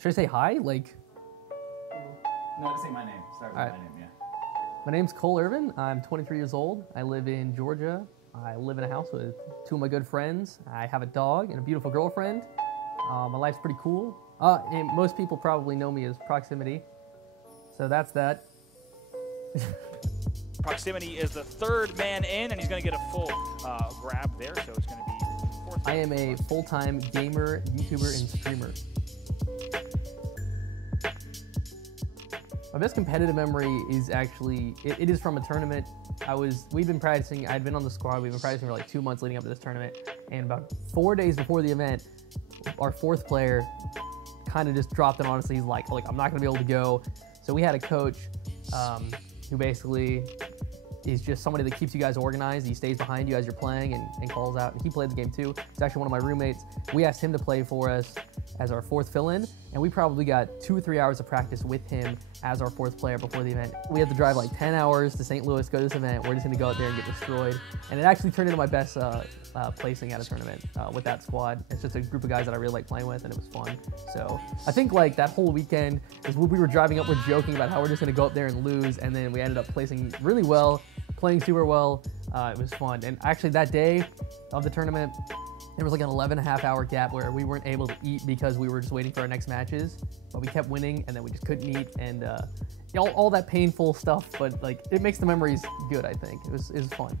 Should I say hi? Like, no, just say my name. Start with my name, yeah. My name's Cole Irvin. I'm 23 years old. I live in Georgia. I live in a house with two of my good friends. I have a dog and a beautiful girlfriend. My life's pretty cool. And most people probably know me as Proximitty. So that's that. Proximitty is the third man in, and he's going to get a full grab there, so it's going to be fourth. I am a full-time gamer, YouTuber, and streamer. My best competitive memory is actually, it is from a tournament. We've been practicing, I'd been on the squad, we've been practicing for like 2 months leading up to this tournament, and about 4 days before the event, our fourth player kind of just dropped it on us. He's like, I'm not gonna be able to go. So we had a coach who basically is just somebody that keeps you guys organized. He stays behind you as you're playing and calls out. And he played the game too. He's actually one of my roommates. We asked him to play for us as our fourth fill-in, and we probably got 2 or 3 hours of practice with him as our fourth player before the event. We had to drive like 10 hours to St. Louis, go to this event. We're just gonna go out there and get destroyed. And it actually turned into my best placing at a tournament with that squad. It's just a group of guys that I really like playing with, and it was fun. So I think like that whole weekend is when we were driving up, we're joking about how we're just gonna go up there and lose, and then we ended up placing really well, playing super well. It was fun. And actually that day of the tournament, there was like an 11.5-hour gap where we weren't able to eat because we were just waiting for our next matches, but we kept winning and then we just couldn't eat, and all that painful stuff, but like it makes the memories good, I think. It was fun.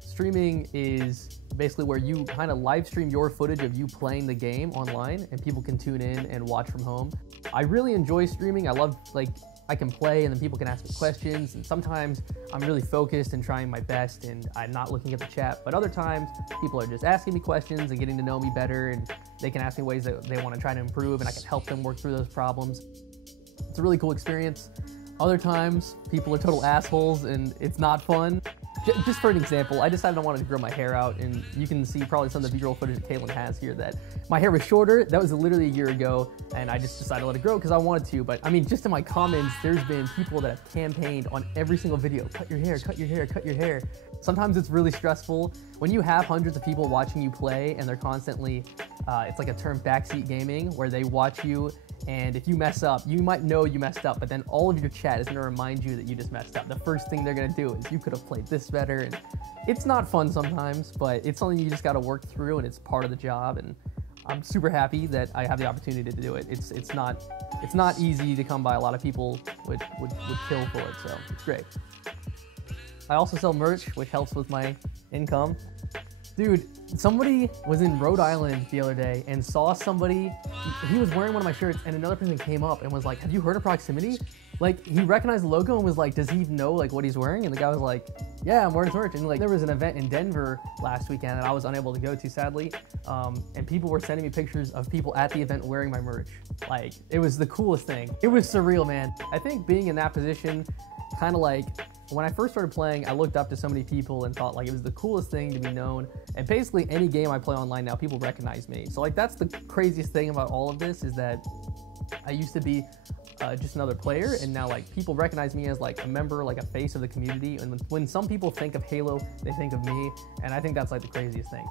Streaming is basically where you kind of live stream your footage of you playing the game online and people can tune in and watch from home. I really enjoy streaming. I love, like, I can play and then people can ask me questions, and sometimes I'm really focused and trying my best and I'm not looking at the chat, but other times people are just asking me questions and getting to know me better, and they can ask me ways that they want to try to improve and I can help them work through those problems. It's a really cool experience. Other times people are total assholes and it's not fun. Just for an example, I decided I wanted to grow my hair out, and you can see probably some of the B-roll footage that Caitlin has here that my hair was shorter. That was literally a year ago, and I just decided to let it grow because I wanted to. But I mean, just in my comments, there's been people that have campaigned on every single video, cut your hair, cut your hair, cut your hair. Sometimes it's really stressful. When you have hundreds of people watching you play and they're constantly, it's like a term, backseat gaming, where they watch you, and if you mess up, you might know you messed up, but then all of your chat is gonna remind you that you just messed up. The first thing they're gonna do is you could have played this better, and it's not fun sometimes, but it's something you just gotta work through, and it's part of the job, and I'm super happy that I have the opportunity to do it. It's not easy to come by. A lot of people would kill for it, so it's great. I also sell merch, which helps with my income. Dude, somebody was in Rhode Island the other day and saw somebody, he was wearing one of my shirts, and another person came up and was like, have you heard of Proximitty? Like, he recognized the logo and was like, does he even know like what he's wearing? And the guy was like, yeah, I'm wearing his merch. And like, there was an event in Denver last weekend that I was unable to go to, sadly. And people were sending me pictures of people at the event wearing my merch. Like, it was the coolest thing. It was surreal, man. I think being in that position, kind of like, when I first started playing, I looked up to so many people and thought like it was the coolest thing to be known. And basically any game I play online now, people recognize me. So like that's the craziest thing about all of this, is that I used to be just another player, and now like people recognize me as like a member, like a face of the community. And when some people think of Halo, they think of me, and I think that's like the craziest thing.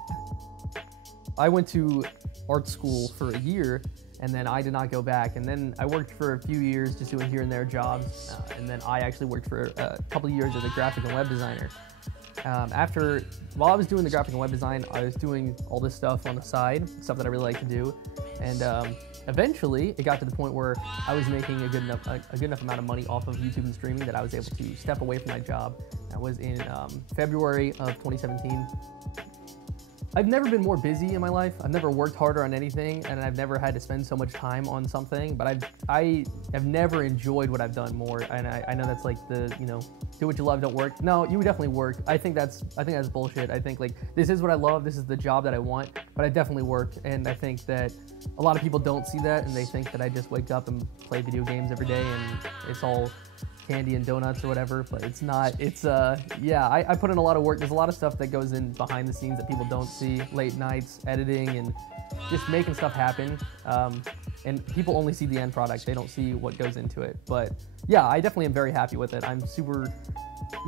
I went to art school for a year, and then I did not go back. And then I worked for a few years just doing here and there jobs. And then I actually worked for a couple of years as a graphic and web designer. While I was doing the graphic and web design, I was doing all this stuff on the side, stuff that I really like to do. And eventually it got to the point where I was making a good enough amount of money off of YouTube and streaming that I was able to step away from that job. That was in February of 2017. I've never been more busy in my life. I've never worked harder on anything, and I've never had to spend so much time on something, but I have never enjoyed what I've done more. And I know that's like the, do what you love, don't work. No, you definitely work. I think that's bullshit. I think like, this is what I love, this is the job that I want, but I definitely work. And I think that a lot of people don't see that, and they think that I just wake up and play video games every day and it's all candy and donuts or whatever, but it's not. It's yeah, I put in a lot of work. There's a lot of stuff that goes in behind the scenes that people don't see. Late nights, editing, and just making stuff happen. And people only see the end product. They don't see what goes into it. But yeah, I definitely am very happy with it. I'm super,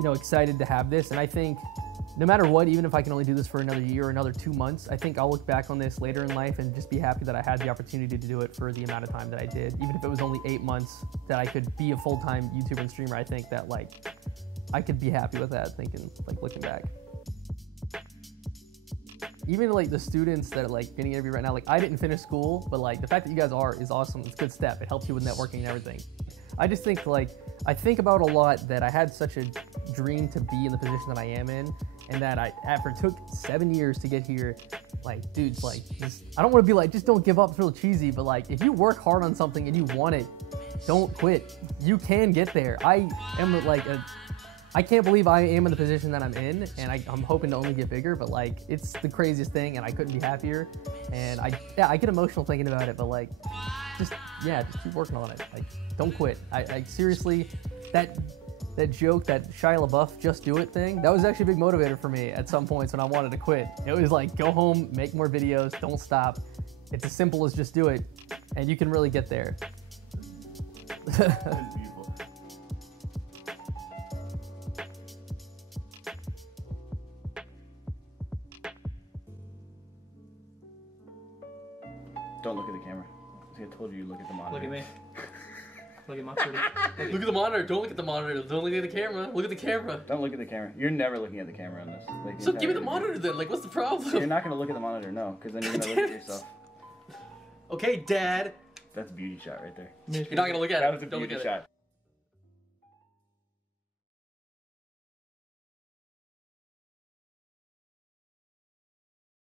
excited to have this, and I think no matter what, even if I can only do this for another year or another 2 months, I think I'll look back on this later in life and just be happy that I had the opportunity to do it for the amount of time that I did. Even if it was only 8 months that I could be a full-time YouTuber and streamer, I think that like I could be happy with that, thinking, like, looking back. Even like the students that are like getting interviewed right now, like I didn't finish school, but like the fact that you guys are is awesome. It's a good step. It helps you with networking and everything. I just think like, I think about a lot that I had such a dream to be in the position that I am in, and that after it took 7 years to get here, like, dudes, like, just, I don't want to be like, just don't give up, it's real cheesy, but like, if you work hard on something and you want it, don't quit. You can get there. I am like I can't believe I am in the position that I'm in, and I'm hoping to only get bigger, but like, it's the craziest thing, and I couldn't be happier. And I get emotional thinking about it, but like, just keep working on it. Like, don't quit. I seriously, that joke, that Shia LaBeouf just do it thing, that was actually a big motivator for me at some points when I wanted to quit. It was like, go home, make more videos, don't stop. It's as simple as just do it, and you can really get there. That's beautiful. Don't look at the camera. See, I told you look at the monitor. Look at me. Look at my pretty. Look at the monitor. Don't look at the monitor. Don't look at the camera. Look at the camera. Don't look at the camera. You're never looking at the camera on this. Like, So give me the monitor then. Like, what's the problem? You're not going to look at the monitor, no, because then you're going to look at yourself. Okay, Dad. That's a beauty shot right there. You're not going to look at That it. was a Don't look beauty at it. shot.